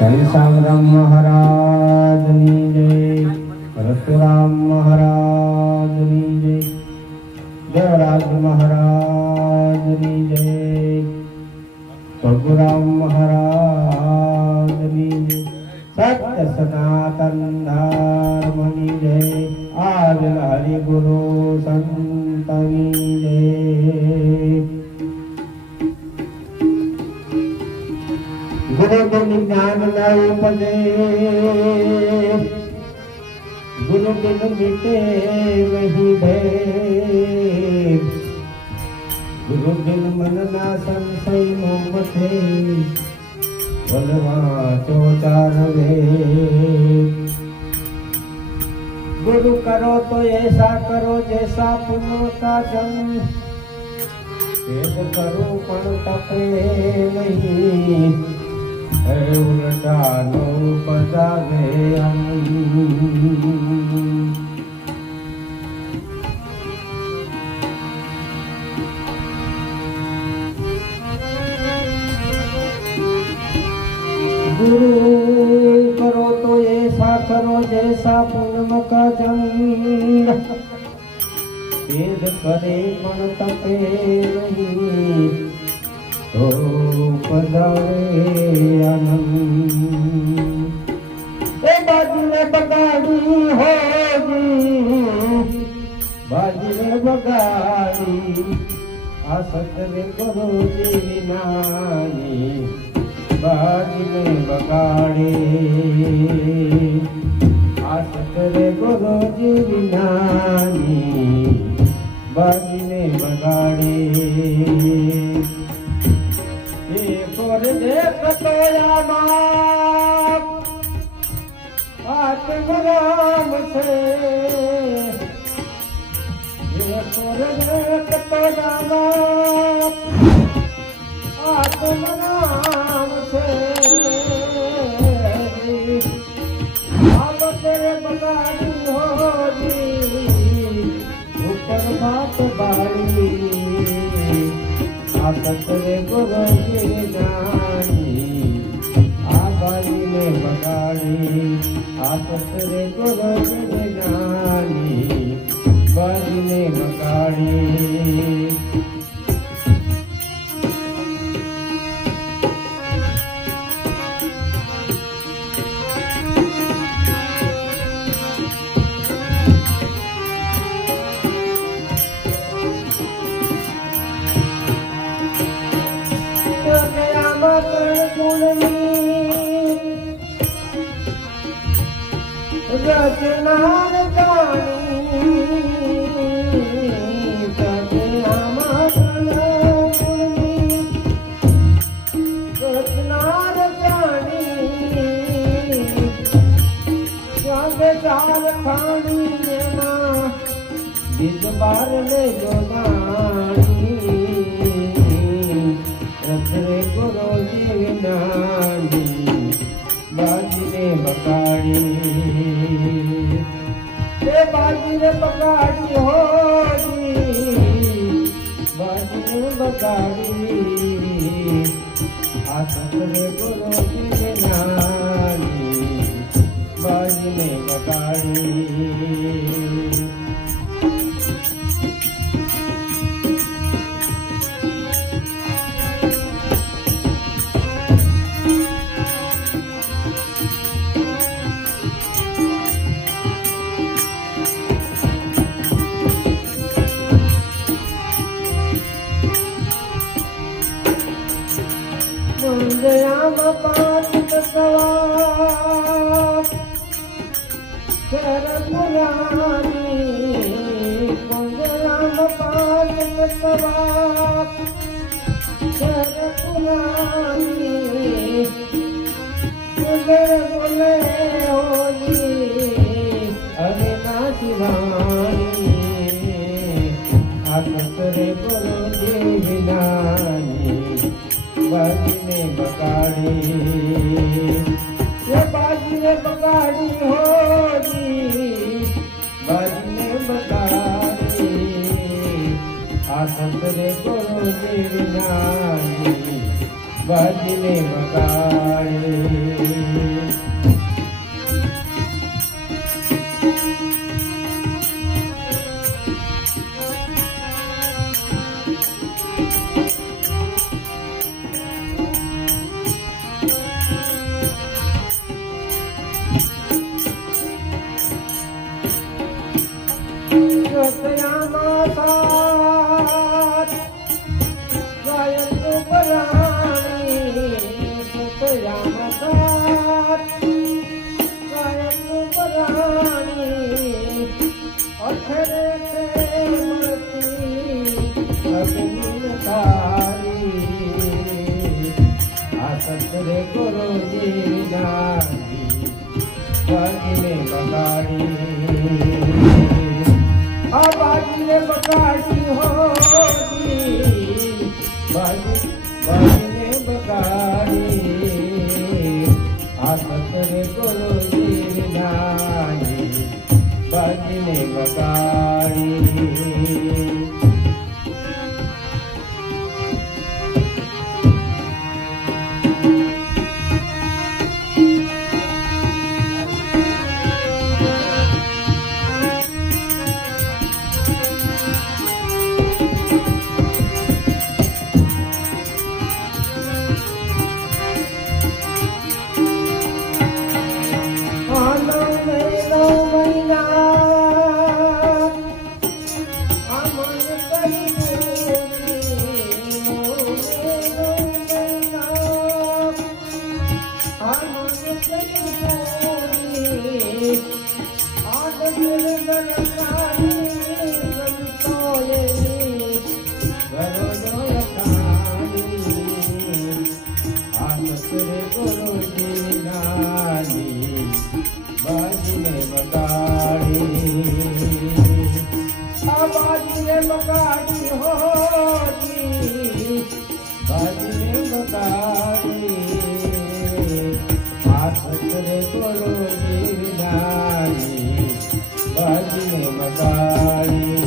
ઘનશ્યામરામ મહારાજની જય, પરશુરામ મહારાજની જય, દેવરાજ મહારાજની જય, પ્રભુરામ મહારાજની જય, સત્ય સનાતન ધર્મની જય, આવેલ હરિગુરુ સંતની જય. ગુરુ બિન જ્ઞાન ન ઉપજે, ગુરુ બિન મિટે નહીં ભેદ, ગુરુ બિન મન ના સંશય નો મથે, બોલવાચો ચાર વેદ. गुरु करो तो ऐसा करो जैसा पुण्य का जन्म, वेद करो पण तपे नहीं, उल्टा नो बजावे हम. गुरु करो तो ऐसा करो जैसा पूनम का जन्म, वेद करे पण तपे नहीं, तो पधारे आनंद. ए बाजी ने बगाड़ी होगी, बाजी ने बगाड़ी, आसत रे करो जी नानी, बाजी ने बगाड़े, आसत रे करो जी नानी, बाजी ने बगाड़े. देखतो आत्मराम से, देखतो आत्मराम से, अब तेरे बगाड़ी होगी, ऊपर बात बाड़ी, आसत रे गुरु की जानी, आबाली ने बगाड़ी, आसत रे गुरु की जानी, बाली ने बगाड़ी. रचनार जानी, रचनार जानी, स्वागे चार खानी ना, बीज बार ले जो जानी, रचरे गुरु जी नानी, बाजी ने बगाड़ी. बाजी ने बगाड़ी होगी, बाजी ने बगाड़ी, आसत रे गुरु जी नानी, बाजी ने बगाड़ी. मंगयाम पात सवार कर पुरानी, मंगयाम पात सवार कर पुरानी, मगर बोले होली अरे नाचिवानी, आसत रे गुरु जी नानी, बाजी ने बगाड़ी. ये बाजी ने बगाड़ी होगी, बाजी ने बगाड़ी, आसत रे गुरु जी नानी, બાજીને બગાડે. સત્રે ગુરુજી નાની બાજીને બગાડી. આ બાજીને બગાડી હોજી બાજીને બગાડી. આ સત્રે ગુરુજી નાની બાજીને બગાડી. બાજીને બગાડી હોજી બાજીને બગાડી. આ સત્રે ગુરુજી નાની બાજીને બગાડી.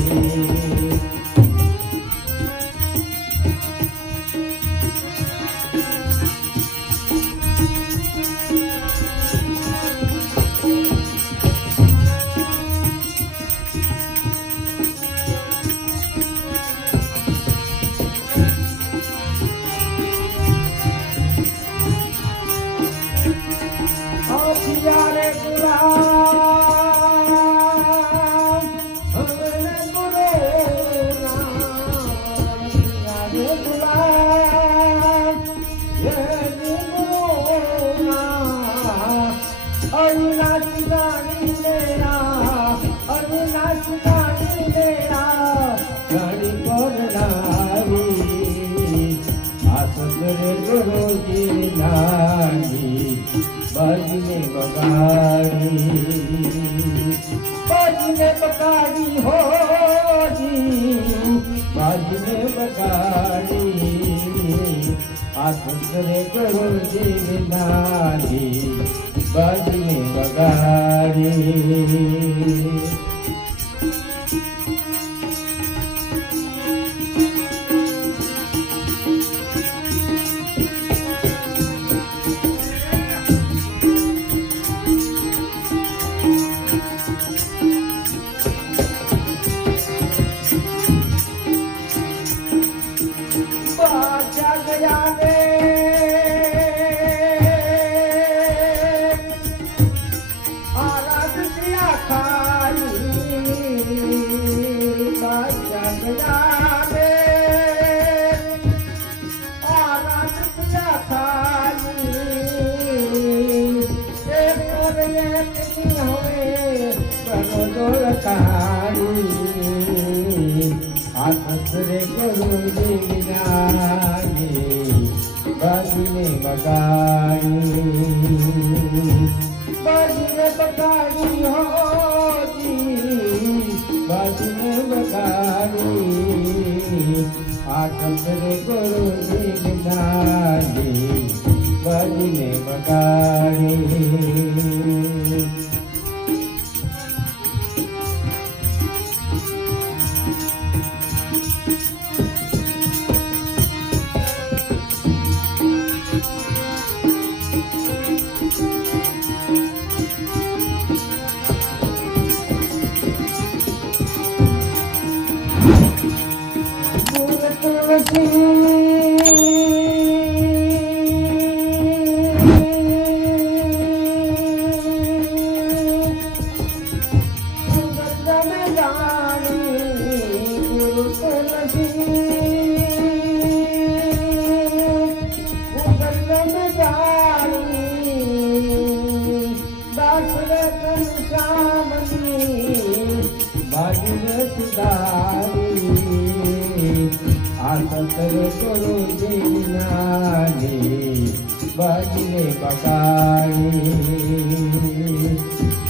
રે ગુલામ હવે ગુરુ રે ગુલામ અવિનાશ ગાણી મેરા અવિનાશ ગાણી મેરા ગાણી કરનારી. આ સત્રે ગુરુજી નાની બાજીને બગાડી. બાજીને બગાડી હોજી બાજીને બગાડી. આ સત્રે ગુરુજી નાની બાજીને બગાડી. આ સત્રે ગુરુજી નાની બાજીને બગાડી. બાજીને બગાડી હોજી બાજીને બગાડી. આ સત્રે ગુરુજી નાની બાજીને બગાડી. આસતરે કરો દેવનાની બાજીને બગાડી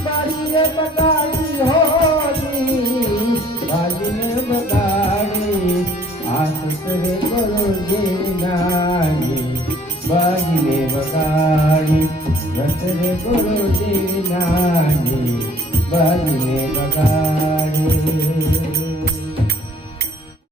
બાજીને બગાડી હોની બાજીને બગાડી આસતરે કરો દેવનાની બાજીને બગાડી રસરે કરો દેવનાની બાજીને બગાડી